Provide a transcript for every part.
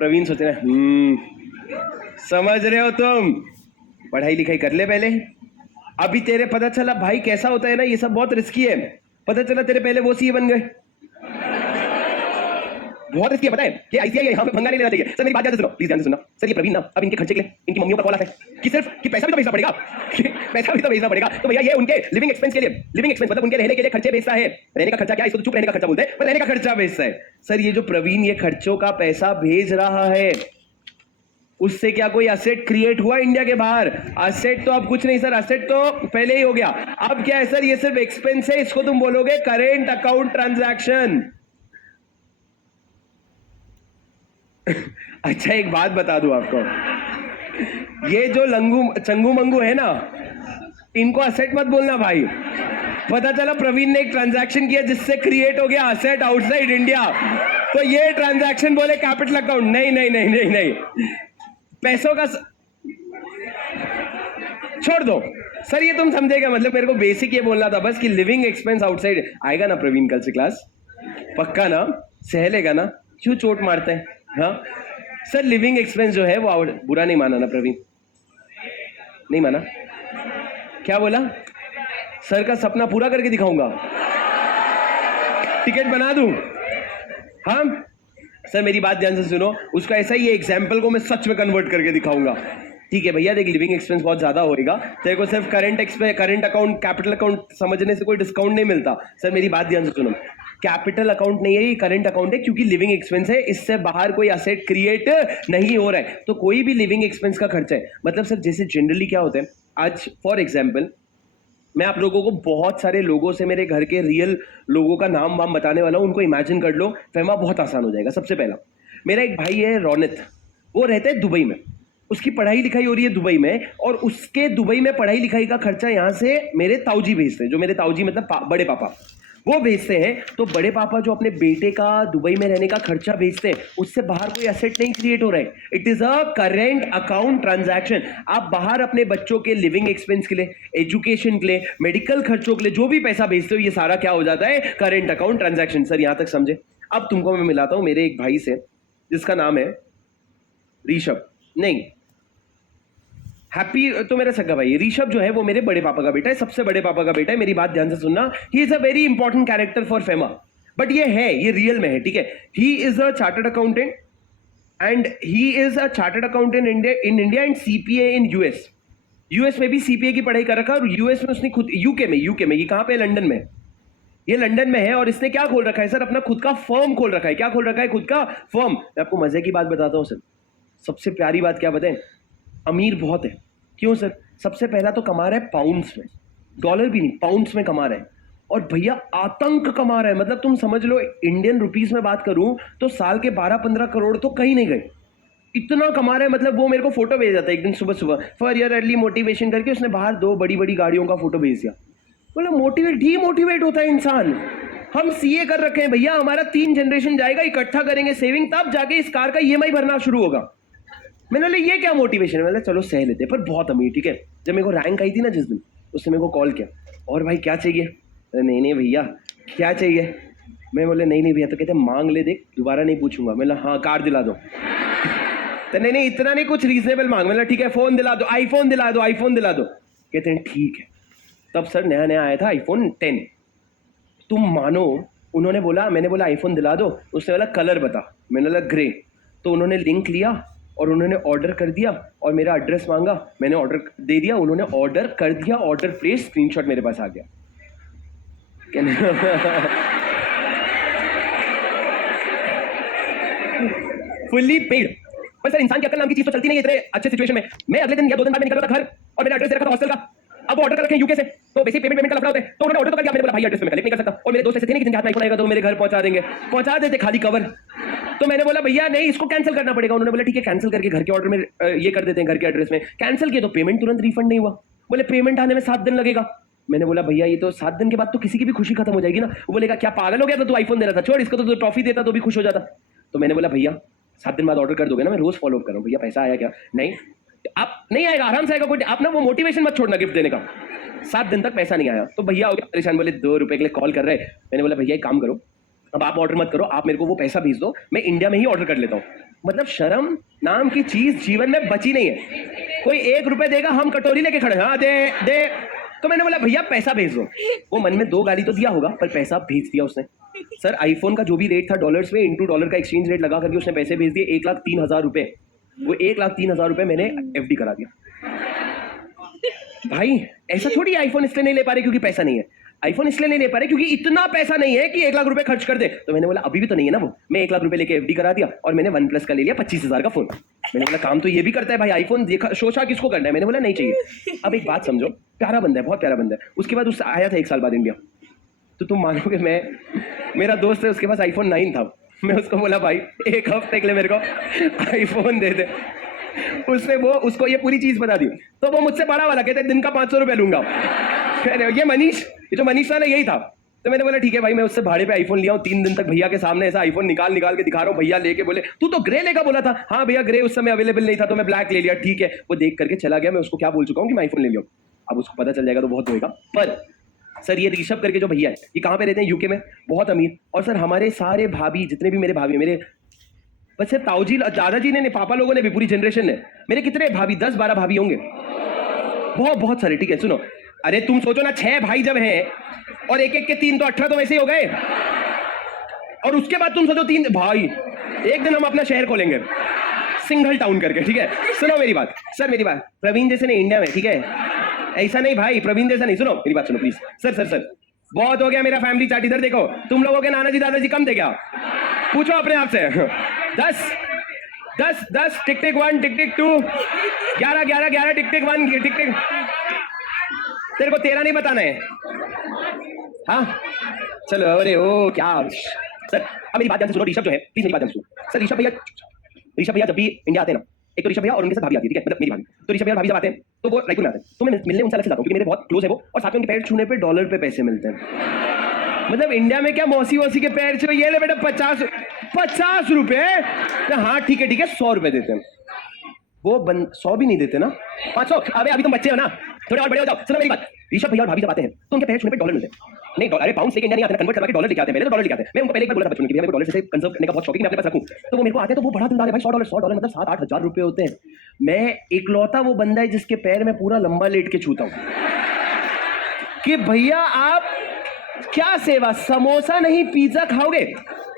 प्रवीण सोच रहा है समझ रहे हो तुम, पढ़ाई लिखाई कर ले पहले। अभी तेरे पता चला भाई कैसा होता है ना, ये सब बहुत रिस्की है। पता चला तेरे पहले वो सीए बन गए, बहुत रिस्की है पता है कि आईसीआई यहाँ पे पंगा नहीं लेना चाहिए। सर मेरी बात ध्यान से सुनो, प्लीज ध्यान से सुनना। सर ये प्रवीण ना अब इनके खर्चे के लिए इनकी मम्मियों का कॉल आता है कि सिर्फ कि पैसा भी तो भेजना पड़ेगा पैसा भी तो भेजना पड़ेगा। तो भैया ये उनके लिविंग एक्सपेंस के लिए, लिविंग एक्सपेंस मतलब उनके रहने के लिए खर्चे भेजता है। रहने का खर्चा क्या, इसको तो चुप रहने का खर्चा बोलते हैं, पर रहने का खर्चा भेजता है। सर ये जो प्रवीण ये खर्चों का पैसा भेज रहा है, उससे क्या कोई असेट क्रिएट हुआ इंडिया के बाहर? असेट तो अब कुछ नहीं सर, असेट तो पहले ही हो गया। अब क्या है सर, ये सिर्फ एक्सपेंस है, इसको तुम बोलोगे करेंट अकाउंट ट्रांजैक्शन। अच्छा एक बात बता दूं आपको, ये जो लंगू चंगू मंगू है ना, इनको असेट मत बोलना भाई। पता चला प्रवीण ने एक ट्रांजैक्शन किया जिससे क्रिएट हो गया असेट आउटसाइड इंडिया, तो ये ट्रांजैक्शन बोले कैपिटल अकाउंट। नहीं नहीं नहीं नहीं नहीं, पैसों का छोड़ दो सर, ये तुम समझेगा। मतलब मेरे को बेसिक ये बोलना था बस कि लिविंग एक्सपेंस आउटसाइड। आएगा ना प्रवीण कल से क्लास, पक्का ना? सहलेगा ना? क्यों चोट मारते हैं? हाँ सर लिविंग एक्सपेंस जो है वो बुरा नहीं माना ना प्रवीण? नहीं माना? क्या बोला? सर का सपना पूरा करके दिखाऊंगा, टिकट बना दूं? हाँ सर मेरी बात ध्यान से सुनो, उसका ऐसा ही एग्जाम्पल को मैं सच में कन्वर्ट करके दिखाऊंगा। ठीक है भैया देख, लिविंग एक्सपेंस बहुत ज्यादा होएगा, तेरे को सिर्फ करंट अकाउंट कैपिटल अकाउंट समझने से कोई डिस्काउंट नहीं मिलता। सर मेरी बात ध्यान से सुनो, कैपिटल अकाउंट नहीं है ये, करंट अकाउंट है, क्योंकि लिविंग एक्सपेंस है, इससे बाहर कोई असेट क्रिएट नहीं हो रहा है। तो कोई भी लिविंग एक्सपेंस का खर्चा है। मतलब सर जैसे जनरली क्या होता है, आज फॉर एग्जाम्पल मैं आप लोगों को बहुत सारे लोगों से, मेरे घर के रियल लोगों का नाम वाम बताने वाला हूं, उनको इमेजिन कर लो, फहमा बहुत आसान हो जाएगा। सबसे पहला मेरा एक भाई है रोनित, वो रहता है दुबई में, उसकी पढ़ाई लिखाई हो रही है दुबई में, और उसके दुबई में पढ़ाई लिखाई का खर्चा यहां से मेरे ताऊजी भेजते हैं। जो मेरे ताऊजी मतलब बड़े पापा, वो भेजते हैं। तो बड़े पापा जो अपने बेटे का दुबई में रहने का खर्चा भेजते हैं, उससे बाहर कोई एसेट नहीं क्रिएट हो रहा है, it is a current account transaction. आप बाहर अपने बच्चों के लिविंग एक्सपेंस के लिए, एजुकेशन के लिए, मेडिकल खर्चों के लिए जो भी पैसा भेजते हो, ये सारा क्या हो जाता है? Current account transaction. सर यहां तक समझे? अब तुमको मैं मिलाता हूं मेरे एक भाई से जिसका नाम है ऋषभ, नहीं हैप्पी तो मेरा सगा भाई। ऋषभ जो है वो मेरे बड़े पापा का बेटा है, सबसे बड़े पापा का बेटा है। मेरी बात ध्यान से सुनना, he is a very important character for FEMA, but ये है, ये रियल में है, ठीक है? He is a chartered accountant and he is a chartered accountant in India and CPA in US. US में भी सीपीए की पढ़ाई कर रखा है, और यूएस में उसने खुद, यूके में ये कहां पे? लंदन में। ये लंदन में है, और इसने क्या खोल रखा है सर? अपना खुद का फर्म खोल रखा है। क्या खोल रखा है? खुद का फर्म। मैं आपको मजे की बात बताता हूं सर, सबसे प्यारी बात क्या बताएं, अमीर बहुत है। क्यों सर? सबसे पहला तो कमा रहा है पाउंड्स में, डॉलर भी नहीं, पाउंड्स में कमा रहा है। और भैया आतंक कमा रहा है, मतलब तुम समझ लो, इंडियन रुपीस में बात करूं तो साल के 12-15 करोड़ तो कहीं नहीं गए, इतना कमा रहा है। मतलब वो मेरे को फोटो भेज जाता है एक दिन सुबह सुबह, फॉर योर अर्ली मोटिवेशन करके उसने बाहर 2 बड़ी बड़ी गाड़ियों का फोटो भेज दिया। बोला मोटिवेट ही मोटिवेट होता है इंसान। हम सीए कर रखे हैं भैया, हमारा 3 जनरेशन जाएगा, इकट्ठा करेंगे सेविंग, तब जाके इस कार का ईएमआई भरना शुरू होगा। मैंने बोला ये क्या मोटिवेशन है? मैंने चलो सह लेते, पर बहुत अमीर, ठीक है? जब मेरे को रैंक आई थी ना जिस दिन, उसने मेरे को कॉल किया, और भाई क्या चाहिए? नहीं नहीं भैया क्या चाहिए? मैं बोले नहीं नहीं भैया, तो कहते मांग ले देख, दोबारा नहीं पूछूंगा। मैंने हाँ कार दिला दो। तो नहीं नहीं इतना नहीं, कुछ रीजनेबल मांग। मैंने ठीक है फोन दिला दो, आईफोन दिला दो, आईफोन दिला दो। कहते हैं ठीक है। तब सर नया नया आया था आईफोन 10, तुम मानो, उन्होंने बोला, मैंने बोला आईफोन दिला दो, उसने बोला कलर बता, मैंने बोला ग्रे। तो उन्होंने लिंक लिया और उन्होंने ऑर्डर कर दिया, और मेरा एड्रेस मांगा, मैंने ऑर्डर दे दिया, उन्होंने ऑर्डर कर दिया, ऑर्डर प्लेस, स्क्रीनशॉट मेरे पास आ गया। Fully paid. पर सर इंसान की अक्ल नाम की चीज तो चलती नहीं है इतने अच्छे सिचुएशन में। मैं अगले दिन या 2 दिन बाद में निकल रहा था घर, और मैंने एड्रेस दे रखा था हॉस्टल का। अब वो ऑर्डर कर रखे हैं यूके से, तो बेसिक पेमेंट का लफड़ा होता है, तो उन्होंने ऑर्डर तो कर दिया। मैंने बोला भाई एड्रेस पे मैं कलेक्ट नहीं कर सकता, और मेरे दोस्त ऐसे थे नहीं कि जिनके हाथ में आईफोन आएगा तो मेरे घर पहुंचा देंगे, पहुंचा देते खाली कवर। तो मैंने बोला भैया नहीं, इसको कैंसिल करना पड़ेगा। उन्होंने बोला ठीक है कैंसिल करके घर के ऑर्डर में ये कर देते हैं, घर के एड्रेस में कैंसिल किया, तो पेमेंट तुरंत रिफंड नहीं हुआ। बोले पेमेंट आने में 7 दिन लगेगा। मैंने बोला भैया ये तो 7 दिन के बाद तो किसी की भी खुशी खत्म हो जाएगी ना। वो बोलेगा क्या पागल हो गया था तू, आईफोन दे रहा था, छोड़ इसको, तो ट्रॉफी देता तो भी खुश हो जाता। तो मैंने बोला भैया 7 दिन बाद ऑर्डर कर दोगे ना, मैं रोज फॉलो अप कर रहा हूँ, भैया पैसा आया क्या? नहीं, आप नहीं आएगा, आराम से आएगा, कोई आप ना वो मोटिवेशन मत छोड़ना गिफ्ट देने का। 7 दिन तक पैसा नहीं आया, तो भैया हो गया परेशान, बोले 2 रुपए के लिए कॉल कर रहे हैं। मैंने बोला भैया एक काम करो, अब आप ऑर्डर मत करो, आप मेरे को वो पैसा भेज दो, मैं इंडिया में ही ऑर्डर कर लेता हूँ। मतलब शर्म नाम की चीज जीवन में बची नहीं है। कोई 1 रुपए देगा, हम कटोरी लेके खड़े, हाँ दे दे। तो मैंने बोला भैया पैसा भेज दो। वो मन में 2 गाली तो दिया होगा, पर पैसा भेज दिया उसने। सर आईफोन का जो भी रेट था डॉलर्स में, इंटू डॉलर का एक्सचेंज रेट लगा करके उसने पैसे भेज दिए 1,03,000 रुपए। वो 1,03,000 रुपए मैंने एफडी करा दिया। भाई ऐसा थोड़ी आईफोन इसलिए नहीं ले पा रहे क्योंकि पैसा नहीं है, आईफोन इसलिए नहीं ले पा रहे क्योंकि इतना पैसा नहीं है कि 1 लाख रुपए खर्च कर दे। तो मैंने बोला अभी भी तो नहीं है ना वो, मैं 1 लाख रुपए लेके एफडी करा दिया और मैंने OnePlus का ले लिया 25,000 का फोन। मैंने बोला काम तो ये भी करता है भाई, आईफोन देखा सोचा किसको करना है। मैंने बोला नहीं चाहिए। अब एक बात समझो, प्यारा बंदा है, बहुत प्यारा बंदा है। उसके बाद उससे आया था 1 साल बाद इंडिया, तो तुम मानोगे मैं, मेरा दोस्त है उसके पास आईफोन 9 था, मैं उसको बोला भाई 1 हफ्ते के लिए मेरे को आईफोन दे दे। उसने वो उसको ये पूरी चीज बता दी, तो वो मुझसे बड़ा वाला कहते दिन का 500 रुपए लूंगा। ये मनीष, ये जो मनीष था ना यही था। तो मैंने बोला ठीक है भाई, मैं उससे भाड़े पे आईफोन लिया हूँ। 3 दिन तक भैया के सामने ऐसा आईफोन निकाल निकाल के दिखा रहा हूँ। भैया लेके बोले तू तो ग्रे लेगा बोला था। हाँ भैया ग्रे उस समय अवेलेबल नहीं था तो मैं ब्लैक ले लिया। ठीक है, वो देख करके चला गया। मैं उसको क्या बोल चुका हूँ कि मैं आईफोन ले लिया। अब उसको पता चल जाएगा तो बहुत होएगा। पर सर ये ऋषभ करके जो भैया है, ये कहाँ पे रहते हैं? यूके में, बहुत अमीर। और सर हमारे सारे भाभी, जितने भी मेरे भाभी, मेरे बस सिर्फ ताऊजी दादाजी ने, पापा लोगों ने भी, पूरी जनरेशन ने, मेरे कितने भाभी, 10-12 भाभी होंगे, बहुत बहुत सारे। ठीक है सुनो, अरे तुम सोचो ना 6 भाई जब हैं और एक एक के 3 तो 18 तो वैसे ही हो गए। और उसके बाद तुम सोचो 3 भाई, एक दिन हम अपना शहर खोलेंगे सिंगल टाउन करके। ठीक है सुनो मेरी बात, सर मेरी बात, प्रवीण जैसे नहीं इंडिया में, ठीक है ऐसा नहीं भाई, प्रवीण जैसा नहीं। सुनो मेरी बात सुनो प्लीज। सर सर सर बहुत हो गया मेरा फैमिली चार्ट। इधर देखो, तुम लोगों के नाना जी दादाजी कम थे क्या? पूछो अपने आप से। 10 टिक टिक 1 टिक टिक 2 11 टिक टिक 1 टिक टिक। तेरे को 13 नहीं बताना है? हाँ चलो। अरे ओ क्या सर, अब मेरी बात ध्यान से सुनो। ऋषभ जो है, प्लीज मेरी बात ध्यान से सुनो। सर ऋषभ भैया जब भी इंडिया आते हैं ना, एक तो ऋषभ भैया और उनके साथ भाभी आती है, ठीक है, मतलब मेरी भाभी। तो ऋषभ भैया भाभी जब आते हैं तो वो रायपुर में आते हैं, तो मैं मिलने उनसे अलग से जाता हूँ क्योंकि मेरे बहुत क्लोज है वो। और साथ में उनके पैर छूने पे $1 पे पैसे मिलते हैं। मतलब इंडिया में क्या मौसी वौसी के पैर छो, ये ले बेटा 50 रुपए। हाँ ठीक है 100 रुपए देते हैं वो। 100 भी नहीं देते ना, 500। अबे अभी तुम बच्चे हो ना, थोड़े और बड़े हो जाओ। सुनो मेरी बात, ऋषभ भैया और भाभी जब आते हैं तो उनके पैर छूने पे $1 मिलते हैं। नहीं अरे पाउंड से इंडिया नहीं आते, कन्वर्ट करवा के $1 लेके आते हैं। पहले तो $1 लेके आते हैं। मैं उनको पहले एक बार बोला था बचपन में कि मेरे को $1 से कंजर्व करने का बहुत शौक है कि मैं अपने पास रखूं। तो वो मेरे को आते हैं तो वो बड़ा दिलदार है भाई। $100 मतलब 7-8 हजार रुपए होते हैं। मैं इकलौता वो बंदा है जिसके पैर में पूरा लंबा लेट के छूता हूं कि भैया आप क्या सेवा, समोसा नहीं पिज्जा खाओगे?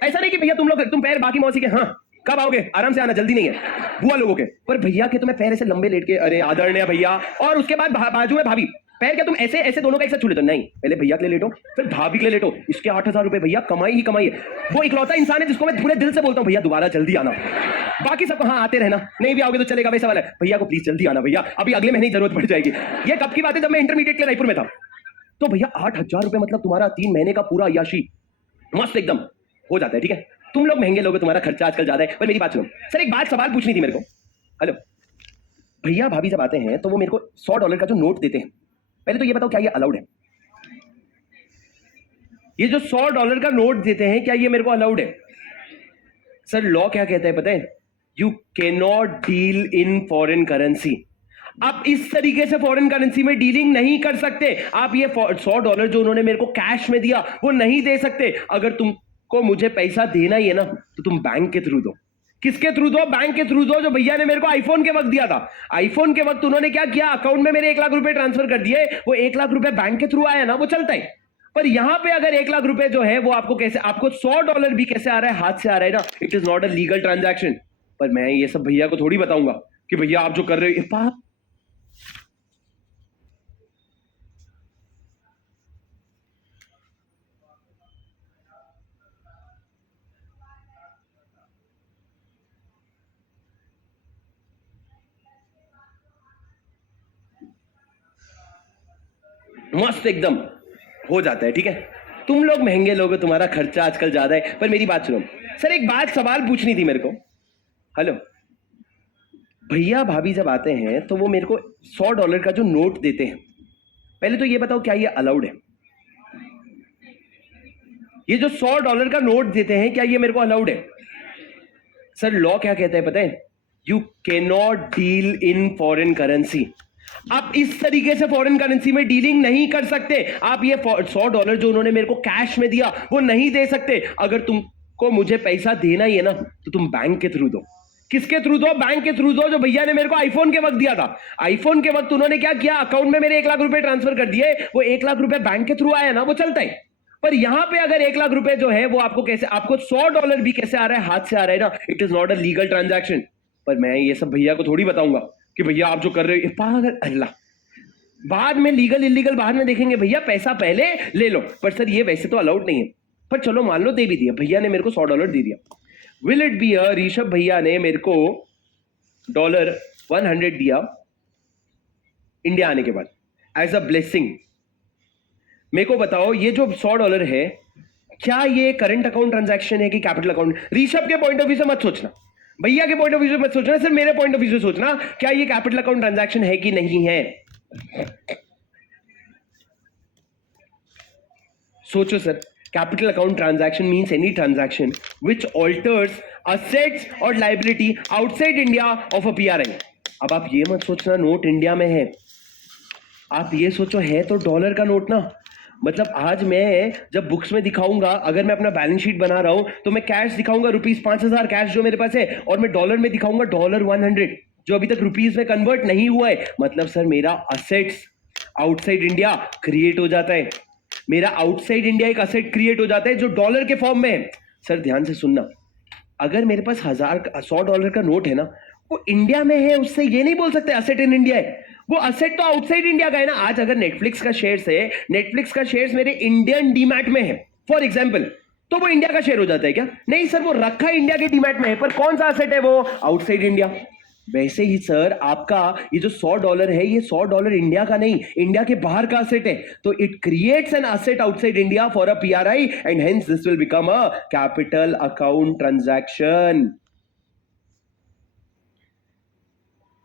ऐसा नहीं कि भैया तुम पैर बाकी मौसी के, हाँ कब आओगे, आराम से आना, जल्दी नहीं है बुआ लोगों के। पर भैया के तुम्हें पैर ऐसे लंबे लेट के, अरे आदरणीय भैया। और उसके बाद बाजू में भाभी, पैर क्या तुम ऐसे ऐसे दोनों का एक साथ छू लेते हो? नहीं, पहले भैया के लिए लेटो फिर भाभी के लिए लेटो। इसके 8,000 रुपए भैया कमाई ही कमाई है। वो इकलौता इंसान है जिसको मैं पूरे दिल से बोलता हूँ भैया दोबारा जल्दी आना। बाकी सबको हाँ आते रहना, नहीं भी आओगे तो चलेगा, वैसा वाला है। भैया को प्लीज जल्दी आना भैया, अभी अगले महीने जरूरत पड़ जाएगी। ये कब की बात है, जब मैं इंटरमीडिएट के रायपुर में था। तो भैया 8,000 रुपए मतलब तुम्हारा 3 महीने का पूरा अय्याशी मस्त एकदम हो जाता है। ठीक है, तुम लोग महंगे लोग, तुम्हारा खर्चा आजकल ज्यादा है। पर मेरी बात सुनो सर, एक बात सवाल पूछनी थी मेरे को। हेलो भैया भाभी जब आते हैं तो वो मेरे को $100 का जो नोट देते हैं, पहले तो ये बताओ क्या ये अलाउड है? ये जो $100 का नोट देते हैं क्या ये मेरे को अलाउड है? सर लॉ क्या कहता है पता है? You can not deal in foreign currency. आप इस तरीके से फॉरेन करेंसी में डीलिंग नहीं कर सकते। आप ये $100 जो उन्होंने मेरे को कैश में दिया वो नहीं दे सकते। अगर तुमको मुझे पैसा देना ही है ना तो तुम बैंक के थ्रू दो। किसके थ्रू दो? बैंक के थ्रू दो। जो भैया ने मेरे को आईफोन के वक्त दिया था, आईफोन के वक्त उन्होंने क्या किया, अकाउंट में मेरे 1 लाख रुपए ट्रांसफर कर दिए। वो 1 लाख रुपए बैंक के थ्रू आया ना, वो चलता है। पर यहां पे अगर 1 लाख रुपए जो है वो आपको कैसे, आपको $100 भी कैसे आ रहा है, हाथ से आ रहा है ना, it is not a legal transaction. पर मैं ये सब भैया को थोड़ी बताऊंगा कि भैया आप जो कर रहे हो। मस्त एकदम हो जाता है। ठीक है, तुम लोग महंगे लोग हो, तुम्हारा खर्चा आजकल ज्यादा है। पर मेरी बात सुनो सर, एक बात सवाल पूछनी थी मेरे को। हेलो भैया भाभी जब आते हैं तो वो मेरे को $100 का जो नोट देते हैं, पहले तो ये बताओ क्या ये अलाउड है? ये जो $100 का नोट देते हैं क्या ये मेरे को अलाउड है? सर लॉ क्या कहता है पता है? You can not deal in foreign currency. आप इस तरीके से फॉरेन करेंसी में डीलिंग नहीं कर सकते। आप ये $100 जो उन्होंने मेरे को कैश में दिया वो नहीं दे सकते। अगर तुमको मुझे पैसा देना ही है ना तो तुम बैंक के थ्रू दो। किसके थ्रू दो? बैंक के थ्रू दो। जो भैया ने मेरे को आईफोन के वक्त दिया था, आईफोन के वक्त उन्होंने क्या किया, अकाउंट में मेरे 1 लाख रुपए ट्रांसफर कर दिए। वो 1 लाख रुपए बैंक के थ्रू आया ना, वो चलता है। पर यहां पे अगर 1 लाख रुपए जो है वो आपको कैसे, आपको $100 भी कैसे आ रहा है, हाथ से आ रहा है ना, it is not a legal transaction. पर मैं ये सब भैया को थोड़ी बताऊंगा कि भैया आप जो कर रहे हो पागल, अल्लाह, बाद में लीगल इलीगल बाद में देखेंगे, भैया पैसा पहले ले लो। पर सर ये वैसे तो अलाउड नहीं है। पर चलो मान लो दे भी दिया, भैया ने मेरे को $100 दे दिया। Will it be a, Rishabh भैया ने मेरे को $100 दिया इंडिया आने के बाद एज अ ब्लेसिंग। मेरे को बताओ ये जो $100 है, क्या ये करंट अकाउंट ट्रांजैक्शन है कि कैपिटल अकाउंट? ऋषभ के पॉइंट ऑफ व्यू से मत सोचना, भैया के पॉइंट ऑफ व्यू से मत सोचना, सिर्फ मेरे पॉइंट ऑफ व्यू से सोचना, क्या ये कैपिटल अकाउंट ट्रांजैक्शन है कि नहीं है। सोचो sir, capital account transaction means any transaction which alters assets और liability outside India of a PRI. अब आप ये मत सोचना नोट इंडिया में है, आप ये सोचो है तो डॉलर का नोट ना। मतलब आज मैं जब बुक्स में दिखाऊंगा, अगर मैं अपना बैलेंस शीट बना रहा हूं तो मैं कैश दिखाऊंगा ₹5,000 कैश जो मेरे पास है, और मैं डॉलर में दिखाऊंगा $100 जो अभी तक रुपीस में कन्वर्ट नहीं हुआ है। मतलब सर मेरा असेट्स आउटसाइड इंडिया क्रिएट हो जाता है, मेरा आउटसाइड इंडिया एक असेट क्रिएट हो जाता है जो डॉलर के फॉर्म में है। सर ध्यान से सुनना, अगर मेरे पास $100 का नोट है ना, वो इंडिया में है, उससे ये नहीं बोल सकते असेट इन इंडिया है। वो असेट तो आउटसाइड इंडिया का है ना। आज अगर नेटफ्लिक्स का शेयर है, नेटफ्लिक्स का शेयर मेरे इंडियन डीमैट में है फॉर एग्जाम्पल, तो वो इंडिया का शेयर हो जाता है क्या? नहीं सर, वो रखा इंडिया के डीमैट में है, पर कौन सा असेट है वो? Outside India. वैसे ही सर आपका ये जो $100 है, ये $100 इंडिया का नहीं, इंडिया के बाहर का असेट है। तो it creates an asset outside India for a PRI and hence this will become a capital account transaction.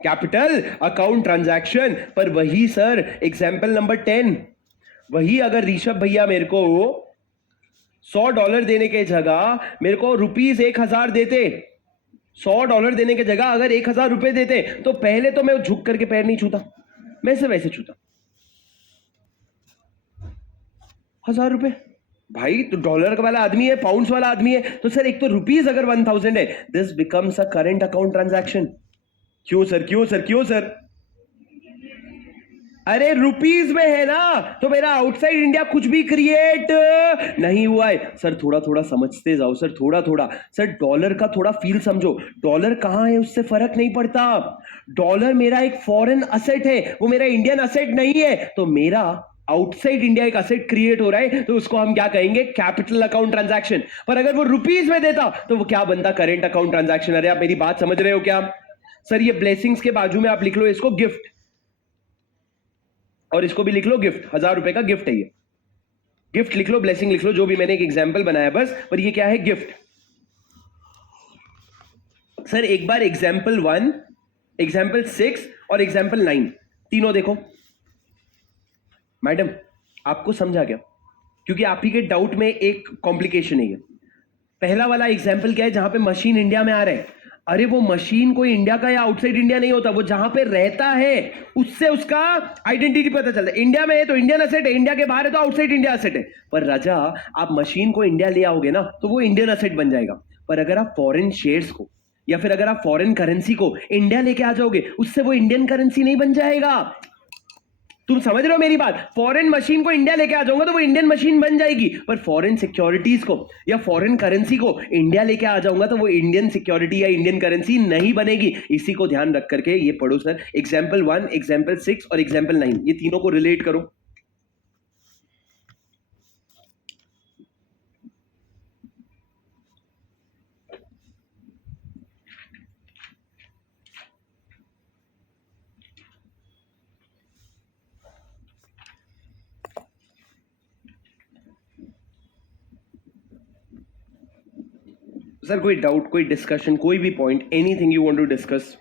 Capital account transaction. पर वही सर एग्जाम्पल नंबर 10, वही अगर ऋषभ भैया मेरे को $100 देने के जगह मेरे को ₹1,000 देते, $100 देने के जगह अगर ₹1,000 देते, तो पहले तो मैं झुक करके पैर नहीं छूता, मैं से वैसे छूता। ₹1,000 भाई, तो डॉलर वाला आदमी है, पाउंड्स वाला आदमी है, तो सर एक तो रुपीज अगर 1000 है, this becomes a current account transaction. क्यों सर, क्यों सर, क्यों सर? अरे रुपीज में है ना, तो मेरा आउटसाइड इंडिया कुछ भी क्रिएट नहीं हुआ है। सर थोड़ा थोड़ा समझते जाओ सर, थोड़ा थोड़ा। सर डॉलर का थोड़ा फील समझो, डॉलर कहां है उससे फर्क नहीं पड़ता। डॉलर मेरा एक फॉरेन असेट है, वो मेरा इंडियन असेट नहीं है। तो मेरा आउटसाइड इंडिया एक असेट क्रिएट हो रहा है, तो उसको हम क्या कहेंगे? Capital account transaction. पर अगर वो रुपीज में देता तो वो क्या बनता? Current account transaction. अरे आप मेरी बात समझ रहे हो क्या? सर ये ब्लेसिंग्स के बाजू में आप लिख लो इसको गिफ्ट, और इसको भी लिख लो गिफ्ट। ₹1000 का गिफ्ट है ये, गिफ्ट लिख लो, ब्लेसिंग लिख लो, जो भी, मैंने एक एग्जाम्पल बनाया बस। पर ये क्या है? गिफ्ट। सर एक बार एग्जाम्पल 1, एग्जाम्पल 6 और एग्जाम्पल 9 तीनों देखो। मैडम आपको समझा क्या? क्योंकि आप ही के डाउट में एक कॉम्प्लिकेशन है। पहला वाला एग्जाम्पल क्या है? जहां पे मशीन इंडिया में आ रहा है, अरे वो मशीन कोई इंडिया का या आउटसाइड इंडिया नहीं होता, वो जहां पे रहता है उससे उसका आइडेंटिटी पता चलता है। इंडिया में है तो इंडियन असेट है, इंडिया के बाहर है तो आउटसाइड इंडिया असेट है। पर राजा आप मशीन को इंडिया ले आओगे ना, तो वो इंडियन असेट बन जाएगा। पर अगर आप फॉरेन शेयर्स को या फिर अगर आप फॉरेन करेंसी को इंडिया लेके आ जाओगे, उससे वो इंडियन करेंसी नहीं बन जाएगा। तुम समझ रहे हो मेरी बात? फॉरेन मशीन को इंडिया लेके आ जाऊंगा तो वो इंडियन मशीन बन जाएगी, पर फॉरेन सिक्योरिटीज को या फॉरेन करेंसी को इंडिया लेके आ जाऊंगा तो वो इंडियन सिक्योरिटी या इंडियन करेंसी नहीं बनेगी। इसी को ध्यान रख करके ये पढ़ो सर, एग्जाम्पल 1, एग्जाम्पल 6 और एग्जाम्पल 9, ये तीनों को रिलेट करो। सर कोई डाउट, कोई डिस्कशन, कोई भी point, anything you want to discuss?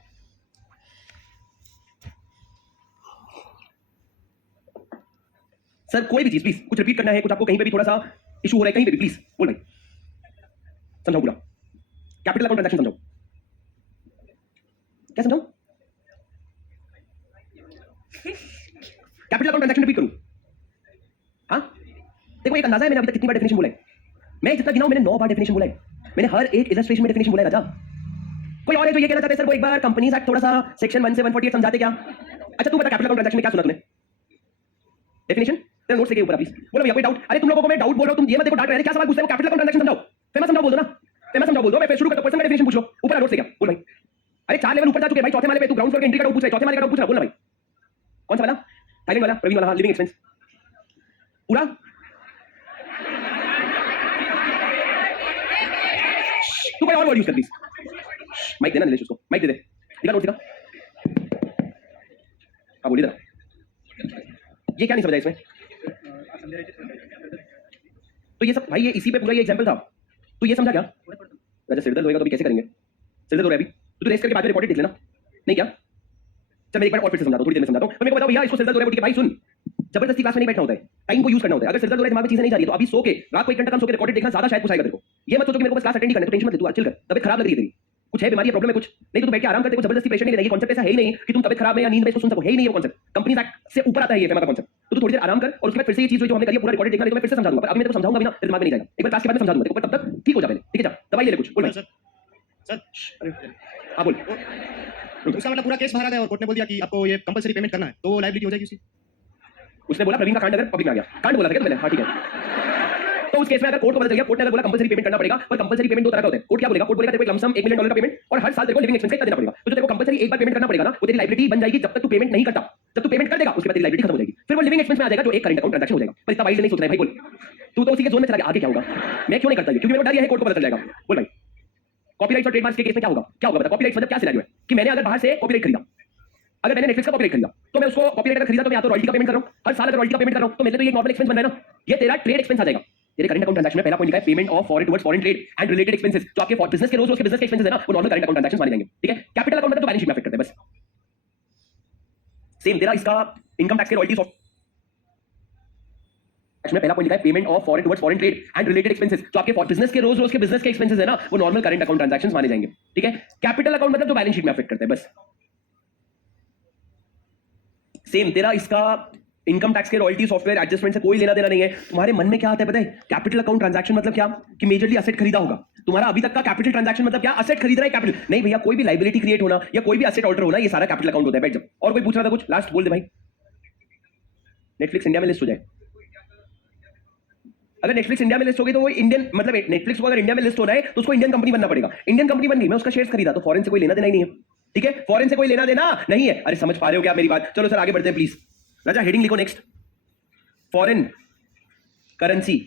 Sir कोई भी चीज प्लीज, कुछ रिपीट करना है, कुछ आपको कहीं पे भी थोड़ा सा इशू हो रहा है, कहीं पे भी प्लीज बोल भाई, समझाओ पूरा कैपिटल अकाउंट ट्रांजैक्शन समझाओ। क्या समझाओ? कैपिटल अकाउंट ट्रांजैक्शन रिपीट करूं? हाँ, देखो एक अंदाजा है मैंने अभी तक कितनी बार डेफिनेशन बोला है। मैं जितना गिना मैंने 9 बार डेफिनेशन बोला है। मैंने हर एक इलस्ट्रेशन में डेफिनेशन बोला है राजा। कोई और है जो ये कहना चाहता है सर वो एक बार कंपनीज एक्ट थोड़ा सा सेक्शन 1 से 148 समझाते क्या? अच्छा तू बता कैपिटल अकाउंट ट्रांजैक्शन में क्या सुना तूने? डेफिनेशन तेरा नोट्स लेके ऊपर प्लीज। बोलो भैया कोई डाउट? अरे तुम लोगों को मैं डाउट बोल रहा हूं, तुम ये मत देखो डांट रहे क्या सवाल पूछते हो? कैपिटल अकाउंट ट्रांजैक्शन समझाओ, फेमस समझाओ बोल दो ना, फेमस समझाओ बोल दो। मैं फिर शुरू करता हूं, पर्सन का डेफिनेशन पूछ लो, ऊपर नोट्स लेके आ बोल भाई। अरे 4 लेवल ऊपर जा चुके भाई, चौथे माले पे तू ग्राउंड फ्लोर के एंट्री का डाउट पूछ रहा है, चौथे माले का डाउट पूछ रहा, बोल ना भाई कौन सा वाला? थाईलैंड वाला, प्रवीण वाला, लिविंग एक्सपेंस पूरा। तू कोई और वर्ड यूज कर प्लीज। माइक देना नीलेश, उसको माइक दे दे, दिखा नोट दिखा। हाँ बोलिए जरा, ये क्या नहीं समझा इसमें? तो ये सब भाई ये इसी पे पूरा ये एग्जांपल था। तो ये समझा क्या? राजा सिर दर्द होएगा तो अभी कैसे करेंगे? सिर दर्द हो रहा है अभी तो रेस्ट करके बाद में रिकॉर्डेड देख लेना। नहीं क्या? चल मैं एक बार और फिर से समझाता हूं, थोड़ी देर में समझाता हूं। तो मेरे को बताओ भैया इसको सिर दर्द हो रहा है, ठीक है भाई सुन, जबरदस्ती क्लास में नहीं बैठना होता है, टाइम को यूज करना होता है। अगर सिर दर्द हो रहा है, दिमाग में चीजें नहीं जा रही है तो अभी सो के रात को 1 घंटा कम सो के रिकॉर्डेड देखना ज्यादा शायद कुछ आएगा तेरे को। ये मत सोचो कि मेरे को बस क्लास अटेंड ही करना है, तो टेंशन मत ले, तू चिल कर। तबीयत खराब लग रही है तेरी, कुछ है बीमारी है, प्रॉब्लम है कुछ, नहीं तो तू बैठ के आराम कर, तेरे को जबरदस्ती प्रेशर नहीं रहेगी। कॉन्सेप्ट ऐसा है ही नहीं कि तुम तबीयत खराब है या नींद में इसको सुन सको, है ही नहीं वो कॉन्सेप्ट। कंपनीज एक्ट से ऊपर आता है ये फेमा का कॉन्सेप्ट। तो तू थोड़ी देर आराम कर और उसके बाद फिर से ये चीज जो हमने करी है पूरा रिकॉर्डेड देखना, नहीं तो मैं फिर से समझा दूंगा। पर अभी मैं तेरे को समझाऊंगा भी ना, तेरे दिमाग में नहीं जाएगा। एक बार क्लास के बाद में समझा दूंगा तेरे को, तब तक ठीक हो जा पहले, ठीक है? जा दवाई ले ले कुछ, बोल भाई। सर हाँ बोल। तो इसका मतलब पूरा केस बाहर आ गया और कोर्ट ने बोल दिया कि आपको ये कंपलसरी पेमेंट करना है, तो लायबिलिटी हो जाएगी उसकी। उसने बोला प्रवीण का कांड अगर पब्लिक में आ गया, कांड बोला था क्या तुमने? हाँ ठीक है। तो उस केस में अगर कोर्ट को पता चल गया, कोर्ट ने अगर बोला कंपलसरी पेमेंट करना पड़ेगा, पर कंपलसरी पेमेंट दो तरह का होता है। कोर्ट क्या बोलेगा? कोर्ट बोलेगा तेरे को लमसम $1 मिलियन का पेमेंट और हर साल तेरे को लिविंग एक्सपेंस का इतना देना पड़ेगा। तो जो तेरे को कंपलसरी एक बार पेमेंट करना पड़ेगा ना, वो तेरी लायबिलिटी बन जाएगी जब तक तू पेमेंट नहीं करता। जब तू पेमेंट कर देगा उसके बाद तेरी लायबिलिटी खत्म हो जाएगी, फिर वो लिविंग एक्सपेंस में आ जाएगा जो एक करंट अकाउंट ट्रांजैक्शन हो जाएगा। पर इतना वाइड नहीं सोच रहा है भाई, बोल तू तो उसी के जोन में चला गया। आगे क्या होगा? मैं क्यों नहीं करता ये? क्योंकि मेरे को डर है कोर्ट को पता चल जाएगा। बोल भाई कॉपीराइट और ट्रेडमार्क के केस में क्या होगा? क्या होगा बता? कॉपीराइट मतलब क्या सिनेरियो है कि मैंने अगर बाहर से कॉपीराइट खरीदा, अगर मैंने नेटफ्लिक्स का कॉपीराइट खरीदा तो मैं उसको कॉपीराइट अगर खरीदा तो मैं या तो रॉयल्टी का पेमेंट कर रहा हूं, हर साल अगर रॉयल्टी का पेमेंट कर रहा हूं तो मेरे लिए तो ये नॉर्मल एक्सपेंस बन रहा है ना। ये तेरा ट्रेड एक्सपेंस आ जाएगा। तेरे करंट अकाउंट ट्रांजैक्शन में पहला पॉइंट लिखा है payment of foreign towards foreign trade and related expenses, जो आपके बिजनेस के रोज के बिजनेस के एक्सपेंसेस है ना, वो नॉर्मल करंट अकाउंट ट्रांजैक्शंस माने जाएंगे। ठीक है? कैपिटल अकाउंट मतलब तो बैलेंस शीट में अफेक्ट करता है बस। सेम तेरा इसका इनकम टैक्स के रॉयल्टीज ऑफ में पहला पॉइंट लिखा है payment of foreign towards foreign trade and related expenses, जो आपके बिजनेस के रोज के बिजनेस के एक्सपेंसेस है ना, वो नॉर्मल करंट अकाउंट ट्रांजैक्शंस माने जाएंगे। ठीक है? कैपिटल अकाउंट मतलब जो बैलेंस शीट में अफेक्ट करता है बस। सेम तेरा इसका इनकम टैक्स के रॉयल्टी सॉफ्टवेयर एडजस्टमेंट से कोई लेना देना नहीं है। तुम्हारे मन में क्या आता है पता है? कैपिटल अकाउंट ट्रांजैक्शन मतलब क्या? कि मेजरली असेट खरीदा होगा। तुम्हारा अभी तक का कैपिटल ट्रांजैक्शन मतलब क्या? असेट खरीद रहा है कैपिटल नहीं भैया, कोई भी लायबिलिटी क्रिएट होना या कोई भी असेट ऑल्टर होना, ये सारा कैपिटल अकाउंट होता है। बैठ जाओ। और कोई पूछ रहा था कुछ? लास्ट बोल दे भाई। नेटफ्लिक्स इंडिया में लिस्ट हो जाए, अगर नेटफ्लिक्स इंडिया में लिस्ट हो गई तो वो इंडियन, मतलब नेटफ्लिक्स को अगर इंडिया में लिस्ट होना है तो उसको इंडियन कंपनी बनना पड़ेगा। इंडियन कंपनी बन गई, मैं उसका शेयर्स खरीदा तो फॉरेन से कोई लेना देना ही नहीं है। ठीक है? फॉरेन से कोई लेना देना नहीं है। अरे समझ पा रहे हो क्या मेरी बात? चलो सर आगे बढ़ते हैं प्लीज। राजा हेडिंग लिखो next, foreign currency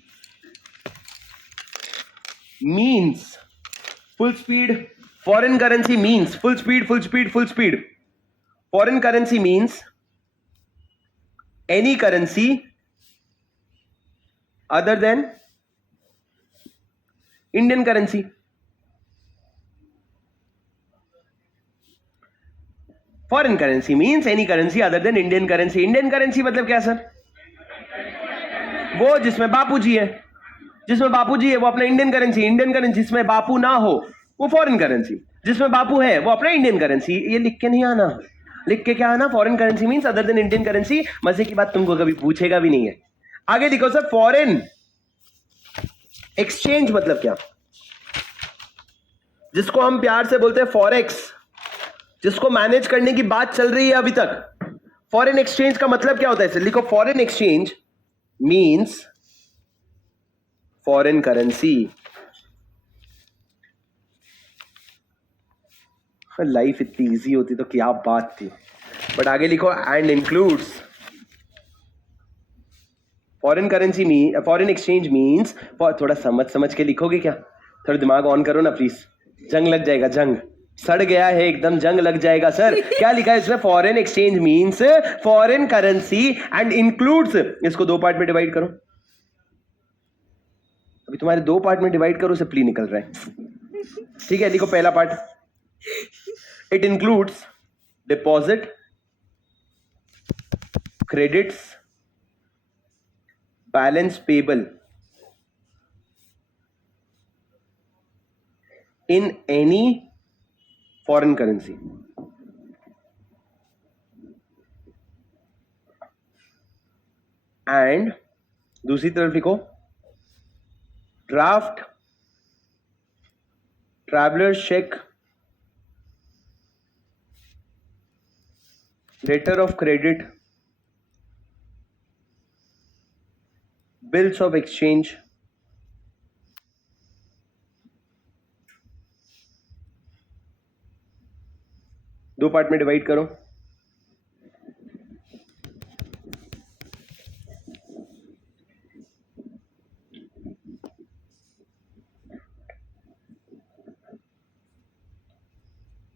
means full speed. Foreign currency means full speed, full speed, full speed. Foreign currency means any currency other than Indian currency. Foreign currency means any currency other than Indian currency. Indian currency मतलब क्या sir? वो जिसमें बापूजी है, जिसमें बापूजी है वो अपना Indian currency. Indian currency जिसमें बापू ना हो वो फॉरेन करेंसी, जिसमें बापू है वो अपना इंडियन करेंसी। ये लिख के नहीं आना, लिख के क्या आना? Foreign currency means other than Indian currency. मजे की बात, तुमको कभी पूछेगा भी नहीं है। आगे लिखो सर, फॉरेन एक्सचेंज मतलब क्या? जिसको हम प्यार से बोलते हैं फॉरेक्स, जिसको मैनेज करने की बात चल रही है अभी तक। फॉरेन एक्सचेंज का मतलब क्या होता है? लिखो, foreign exchange means foreign currency. Life इतनी इजी होती तो क्या बात थी, बट आगे लिखो, and includes foreign currency mean foreign exchange means. थोड़ा समझ के लिखोगे क्या? थोड़ा दिमाग ऑन करो ना प्लीज, जंग लग जाएगा। जंग सड़ गया है एकदम, जंग लग जाएगा सर। क्या लिखा है इसमें? Foreign exchange means foreign currency and includes. इसको 2 पार्ट में डिवाइड करो। अभी तुम्हारे 2 पार्ट में डिवाइड करो, सिंपली निकल रहा है। ठीक है, लिखो पहला part, it includes deposit, credits, balance payable in any foreign currency. And दूसरी तरफ लिखो draft travellers cheque letter of credit bills of exchange दो पार्ट में डिवाइड करो।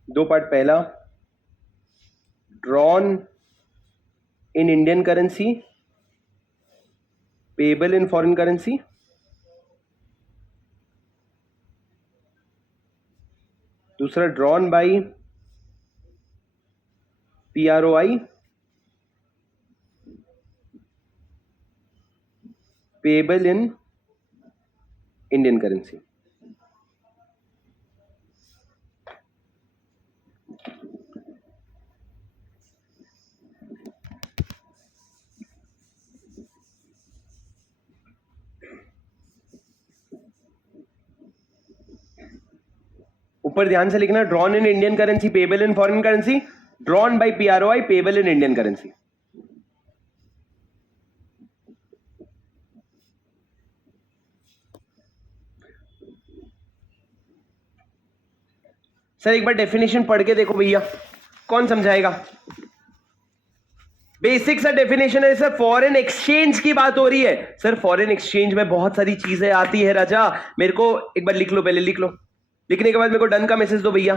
दो पार्ट, पहला drawn in Indian currency payable in foreign currency, दूसरा drawn by PROI payable in Indian currency. ऊपर ध्यान से लिखना, drawn in Indian currency payable in foreign currency, drawn by PROI payable in Indian currency. Sir एक बार definition पढ़ के देखो भैया, कौन समझाएगा? बेसिक सा डेफिनेशन है सर, फॉरेन एक्सचेंज की बात हो रही है। सर फॉरेन एक्सचेंज में बहुत सारी चीजें आती है राजा, मेरे को एक बार लिख लो, पहले लिख लो, लिखने के बाद मेरे को डन का मैसेज दो भैया।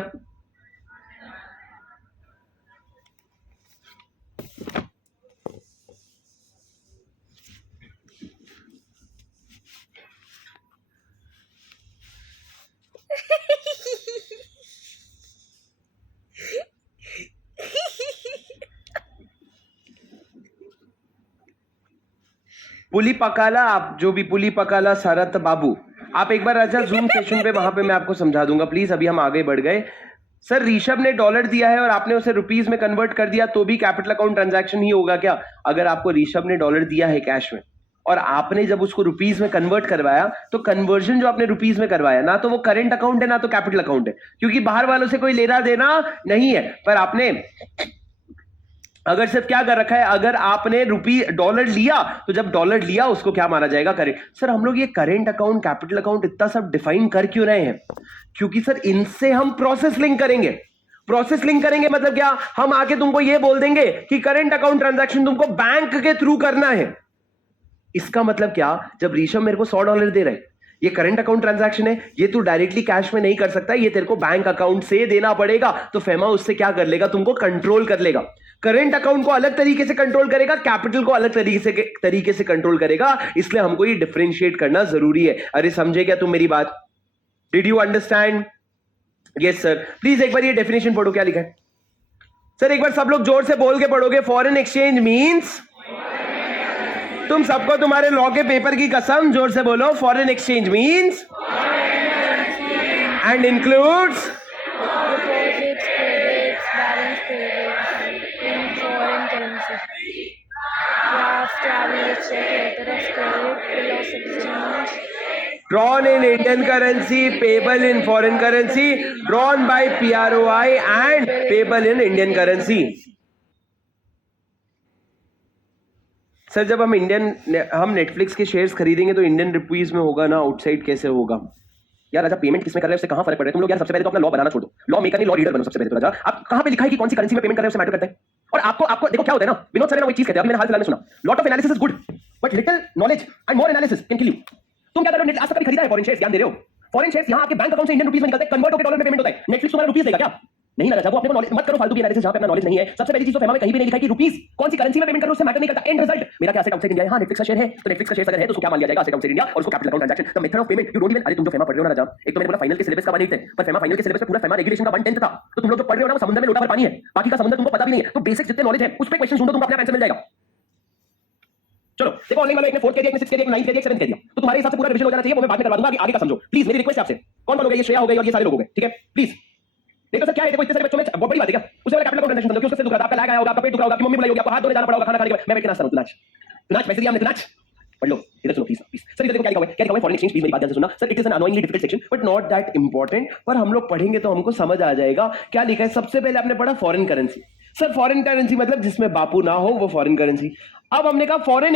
पुली पकाला, आप जो भी पुली पकाला सारथ बाबू, आप एक बार राजा जूम सेशन पे, वहां पे मैं आपको समझा दूंगा प्लीज। अभी हम आगे बढ़ गए। सर ऋषभ ने डॉलर दिया है और आपने उसे रुपीस में कन्वर्ट कर दिया तो भी कैपिटल अकाउंट ट्रांजैक्शन ही होगा क्या? अगर आपको ऋषभ ने डॉलर दिया है कैश में और आपने जब उसको रुपीस में कन्वर्ट करवाया, तो कन्वर्जन जो आपने रुपीस में करवाया, ना तो वो करंट अकाउंट है ना तो कैपिटल अकाउंट है, क्योंकि बाहर वालों से कोई लेना देना नहीं है। पर आपने अगर सिर्फ क्या कर रखा है, अगर आपने डॉलर लिया तो जब डॉलर लिया उसको क्या माना जाएगा? करेंट। सर हम लोग ये करेंट अकाउंट कैपिटल अकाउंट इतना सब डिफाइन कर क्यों रहे हैं? क्योंकि सर इनसे हम प्रोसेस लिंक करेंगे। प्रोसेस लिंक करेंगे मतलब क्या? हम आके तुमको ये बोल देंगे कि करेंट अकाउंट ट्रांजैक्शन तुमको बैंक के थ्रू करना है। इसका मतलब क्या? जब ऋषभ मेरे को $100 दे रहे हैं, ये करंट अकाउंट ट्रांजैक्शन है, ये तू डायरेक्टली कैश में नहीं कर सकता, ये तेरे को बैंक अकाउंट से देना पड़ेगा। तो फेमा उससे क्या कर लेगा? तुमको कंट्रोल कर लेगा। करंट अकाउंट को अलग तरीके से कंट्रोल करेगा, कैपिटल को अलग तरीके से कंट्रोल करेगा। इसलिए हमको ये डिफरेंशिएट करना जरूरी है। अरे समझे क्या तुम मेरी बात? Did you understand? Yes sir. Please एक बार ये डेफिनेशन पढ़ो, क्या लिखा है सर? एक बार सब लोग जोर से बोल के पढ़ोगे। फॉरेन एक्सचेंज मींस, तुम सबको तुम्हारे लॉ के पेपर की कसम, जोर से बोलो। Foreign exchange means and includes deposits, credits, balance payments in foreign currency, draft, travelers check, letter of credit, bill of exchange, drawn in Indian currency, payable in foreign currency, drawn by PROI and payable in Indian currency. Sir जब हम Netflix के shares खरीदेंगे तो Indian rupees में होगा ना, outside कैसे होगा? यार राजा पेमेंट किसमें कर रहे हैं उससे कहां फर्क पड़ रहा है? तुम लोग यार सबसे पहले तो अपना लॉ बनाना छोड़ दो, लॉ मेकर नहीं लॉ रीडर बनो सबसे पहले तो राजा। आप कहां पे लिखा है कि कौन सी करेंसी में पेमेंट कर रहे हैं उससे मैटर करता है? और आपको देखो क्या होता है ना, विनोद सर ने वही चीज कहते हैं, अभी मैंने हाल फिलहाल में सुना, lot of analysis is good but little knowledge and more analysis can kill you. तुम क्या कर रहे हो? आज तक कभी खरीदा है फॉरेन शेयर्स? ध्यान दे रहे हो? फॉरेन शेयर्स यहां आपके बैंक अकाउंट से इंडियन रुपीस में निकलते हैं, कन्वर्ट होकर डॉलर में पेमेंट होता है। नेटफ्लिक्स तुम्हारा रुपीस देगा क्या? नहीं ना राजा, वो अपने को नॉलेज मत करो फालतू की एनालिसिस जहां पे अपना नॉलेज नहीं है। सबसे पहली चीज तो फेमा में कहीं भी नहीं लिखा है कि रुपीस कौन सी करेंसी में पेमेंट करो उससे मैटर नहीं करता। एंड रिजल्ट मेरा क्या एसेट आउटसाइड इंडिया है? हां नेटफ्लिक्स का शेयर है, तो नेटफ्लिक्स का शेयर अगर है तो उसको क्या मान लिया जाएगा? एसेट आउटसाइड इंडिया, और उसको capital account transaction. The method of payment you don't even, अरे तुम जो फेमा पढ़ रहे हो ना राजा, एक तो मैंने बोला फाइनल के सिलेबस का 1/8 है, पर फेमा फाइनल के सिलेबस में पूरा फेमा रेगुलेशन का 1/10 था। तो तुम लोग जो पढ़ रहे हो ना वो समुद्र में लोटा भर पानी है, बाकी का समुद्र तुमको पता भी नहीं है। तो बेसिक जितने नॉलेज है उस पे क्वेश्चन ढूंढो, तुमको अपने आंसर मिल जाएगा। चलो देखो, ऑनलाइन वाला एक ने 4 कह दिया, एक ने 6 कह दिया, एक ने 9 कह दिया, एक 7 कह दिया, तो तुम्हारे हिसाब से पूरा रिवीजन हो जाना चाहिए। वो मैं बाद में करवा दूंगा, आगे का समझो प्लीज। मेरी रिक्वेस्ट है आपसे, कौन हो गया? ये श्रेया हो गई और ये सारे लोग हो गए, ठीक है प्लीज। देखो सर क्या है, देखो इतने सारे बच्चों में बहुत बड़ी बात है क्या? उससे वाला कैपिटल अकाउंट ट्रांजैक्शन समझो कि उससे दुख रहा था, आपका लैग आया होगा, आपका पेट दुख रहा होगा, आपकी मम्मी बुलाई होगी, आपको हाथ धोने जाना पड़ा होगा, खाना खाने के बाद। मैं बैठ के नाश्ता करूं, नाच, पैसे दिया हमने तो नाच। पढ़ लो, इधर सुनो प्लीज प्लीज। सर इधर देखो क्या लिखा हुआ है, क्या लिखा हुआ है, फॉरेन एक्सचेंज, प्लीज मेरी बात ध्यान से सुनना। Sir it is an annoyingly difficult section but not that important, पर हम लोग पढ़ेंगे तो हमको समझ आ जाएगा क्या लिखा है। सबसे पहले आपने पढ़ा foreign currency. Sir foreign currency मतलब जिसमें बापू ना हो वो फॉरेन करेंसी। अब हमने कहा फॉरेन